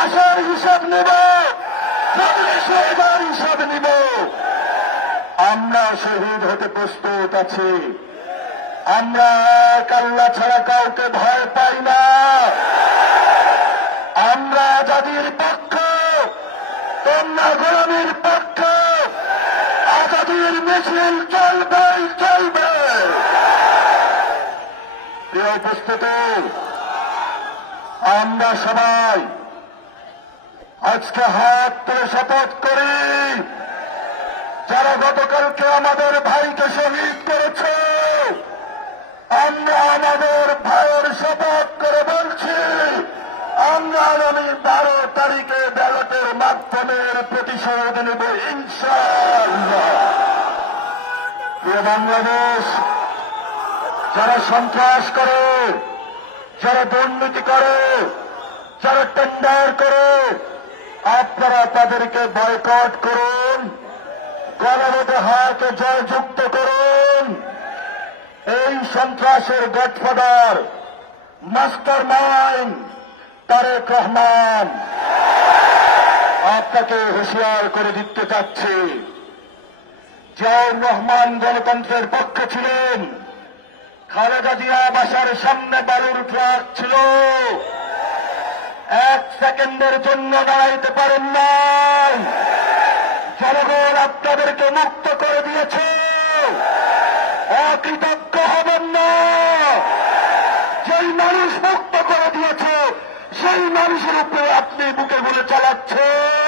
লাশের হিসাব নেব, শহীদের হিসাব নিব। আমরা শহীদ হতে প্রস্তুত আছি। আমরা এক আল্লাহ ছাড়া কাউকে ভয় পাই না। আমরা আজাদির পক্ষ, তোমরা গোলামির পক্ষ। আজাদির মিছিল চলবেই চলবে। প্রিয় উপস্থিতি, আমরা সবাই আজকে হাত তুলে শপথ করি, যারা গতকালকে আমাদের ভাইকে শহীদ করেছে, আমরা আমাদের ভাইয়ের শপথ করে বলছি, আমরা আগামী 12 তারিখে ব্যালটের মাধ্যমে প্রতিশোধ নেব ইনশাআল্লাহ। প্রিয় বাংলাদেশ, যারা সন্ত্রাস করে, যারা দুর্নীতি করে, যারা টেন্ডার করে, আপনারা তাদেরকে বয়কট করুন, গণভোটে হাতে জয়যুক্ত করুন। এই সন্ত্রাসের godfather, master mind Tarique Rahman. আপনাকে হুঁশিয়ার করে দিতে চাচ্ছি, জিয়াউর রহমান গণতন্ত্রের পক্ষে ছিলেন, খালেদা জিয়া বাসার সামনে বালুর ট্রাক ছিল, 1 সেকেন্ডের জন্য দাঁড়াইতে পারেন না। জনগণ আপনাদেরকে মুক্ত করে দিয়েছে, অকৃতজ্ঞ হবেন না। যেই মানুষ মুক্ত করে দিয়েছে সেই মানুষের উপরে আপনি বুকে গুলি চালাচ্ছেন।